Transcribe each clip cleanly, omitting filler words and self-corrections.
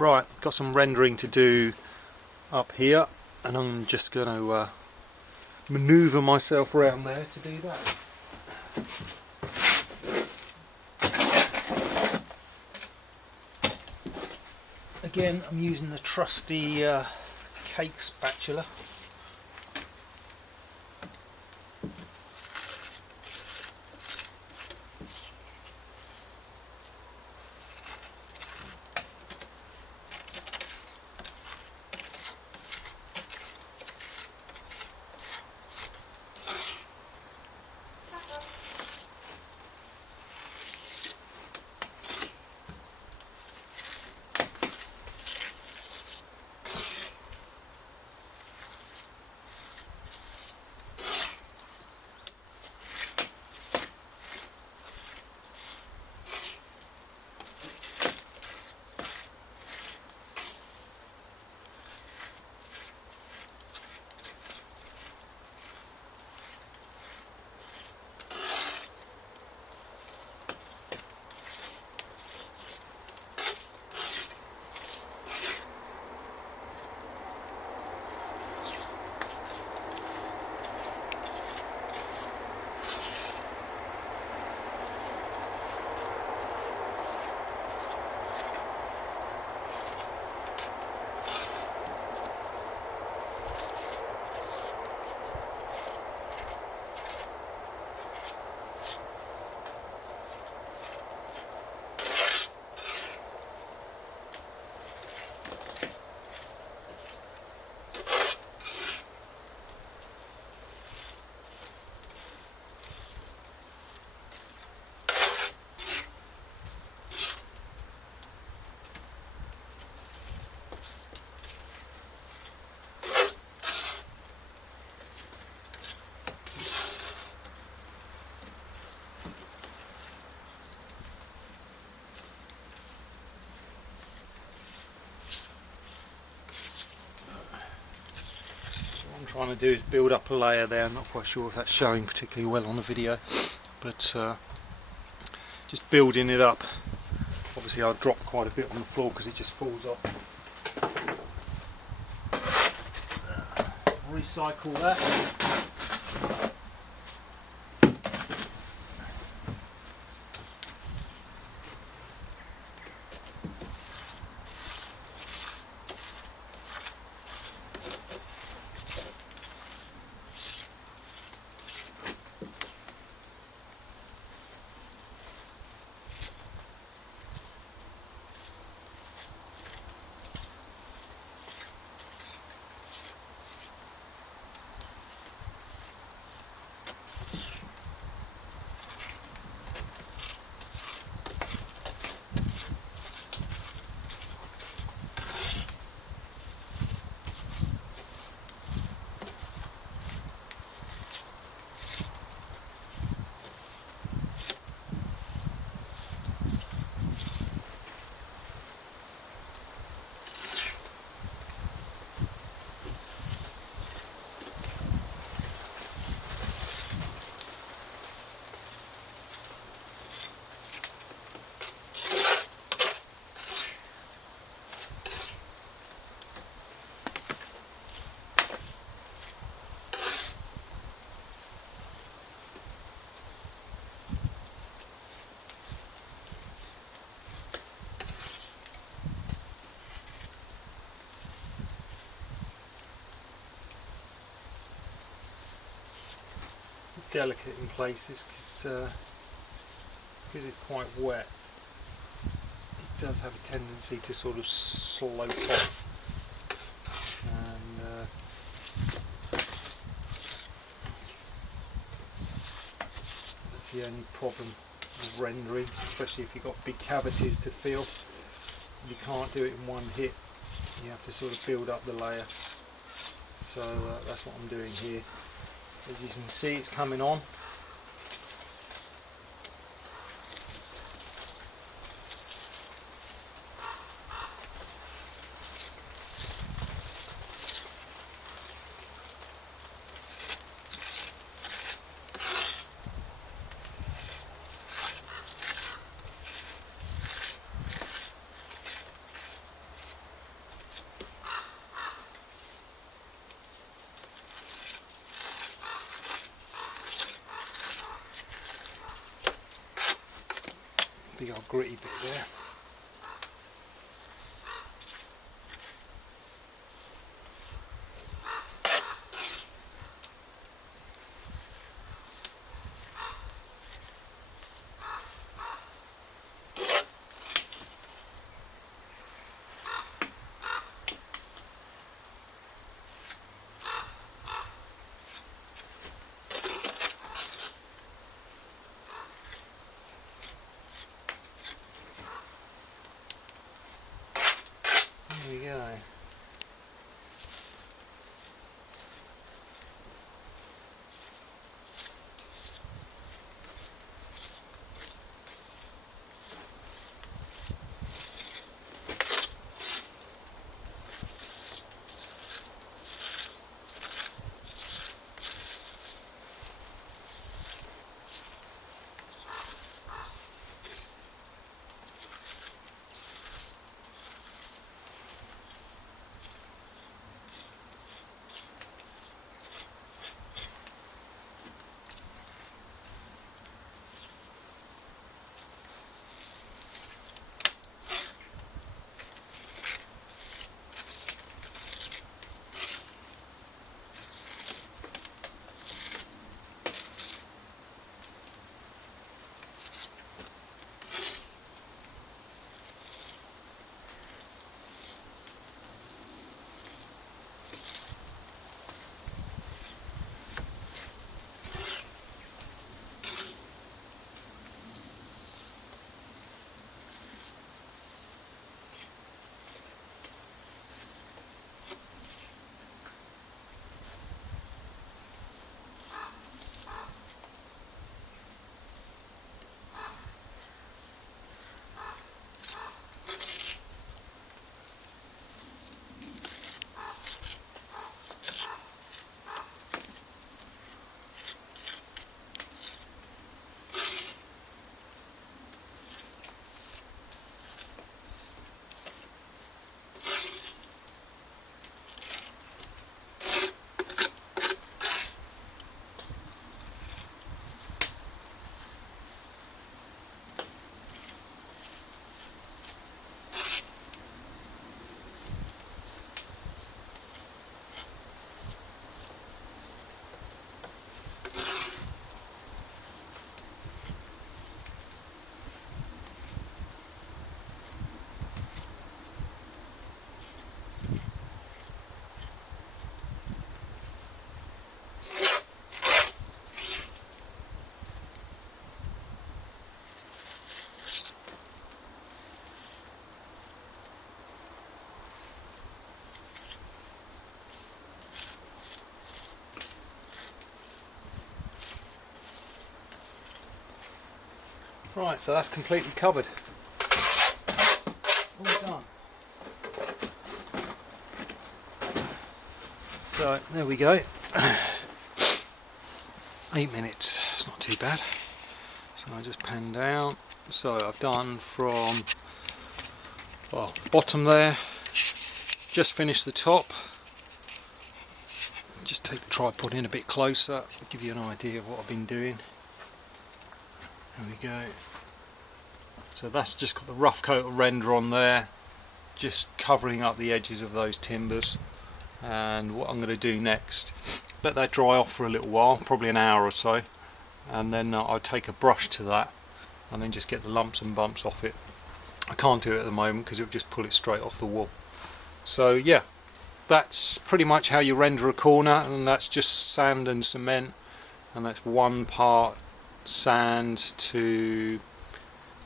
Right, got some rendering to do up here, and I'm just going to manoeuvre myself around there to do that. Again, I'm using the trusty cake spatula. What I'm trying to do is build up a layer there. I'm not quite sure if that's showing particularly well on the video, but just building it up. Obviously I'll drop quite a bit on the floor because it just falls off. Recycle that. Delicate in places because it's quite wet. It does have a tendency to sort of slope off, and that's the only problem with rendering, especially if you've got big cavities to fill. You can't do it in one hit. You have to sort of build up the layer. So that's what I'm doing here. As you can see, it's coming on. gritty bit there. There we go. Right, so that's completely covered. All done. So there we go. 8 minutes, it's not too bad. So I just pan down. So I've done from, well, bottom there, just finished the top. Just take the tripod in a bit closer, give you an idea of what I've been doing. There we go. So that's just got the rough coat of render on there, just covering up the edges of those timbers. And what I'm going to do next, let that dry off for a little while, probably an hour or so, and then I'll take a brush to that and then just get the lumps and bumps off it. I can't do it at the moment because it will just pull it straight off the wall. So yeah, that's pretty much how you render a corner, and that's just sand and cement, and that's 1 part sand to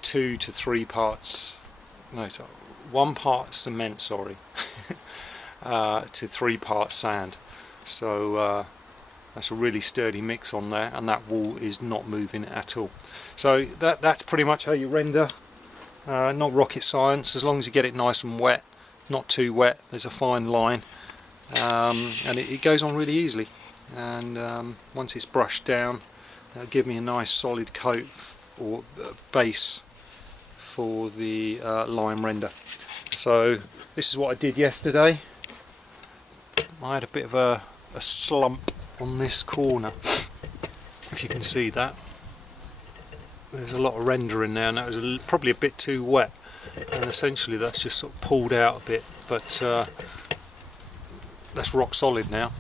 2 to 3 parts, no, sorry, 1 part cement, sorry, to 3 parts sand. So that's a really sturdy mix on there, and that wall is not moving at all. So that's pretty much how you render. Not rocket science, as long as you get it nice and wet, not too wet, there's a fine line, and it goes on really easily. And once it's brushed down, it'll give me a nice solid coat or base for the lime render. So this is what I did yesterday. I had a bit of a slump on this corner, if you can see that. there's a lot of render in there, and that was probably a bit too wet, and essentially that's just sort of pulled out a bit, but that's rock solid now.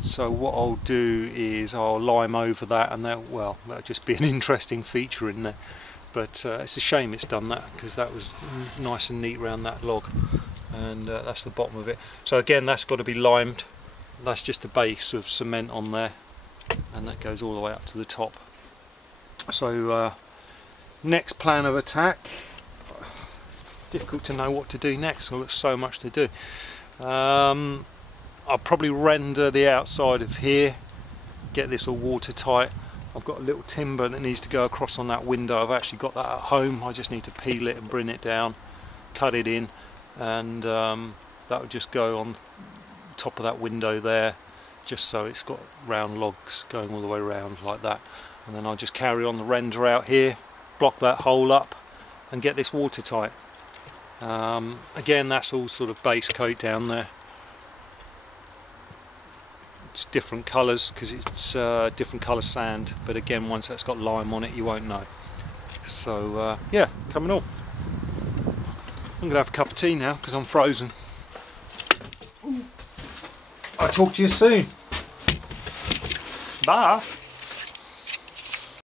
So what I'll do is I'll lime over that, and that'll just be an interesting feature in there. But it's a shame it's done that, because that was nice and neat around that log, and that's the bottom of it. So again, that's got to be limed. That's just a base of cement on there, and that goes all the way up to the top. So next plan of attack, it's difficult to know what to do next, so there's so much to do. I'll probably render the outside of here, get this all watertight. I've got a little timber that needs to go across on that window. I've actually got that at home. I just need to peel it and bring it down, cut it in, and that would just go on top of that window there, just so it's got round logs going all the way around like that. And then I'll just carry on the render out here, block that hole up, and get this watertight. Again, that's all sort of base coat down there. It's different colours because it's different colour sand, but again, once that's got lime on it, you won't know. So yeah, coming on. I'm gonna have a cup of tea now because I'm frozen. I'll talk to you soon. Bye.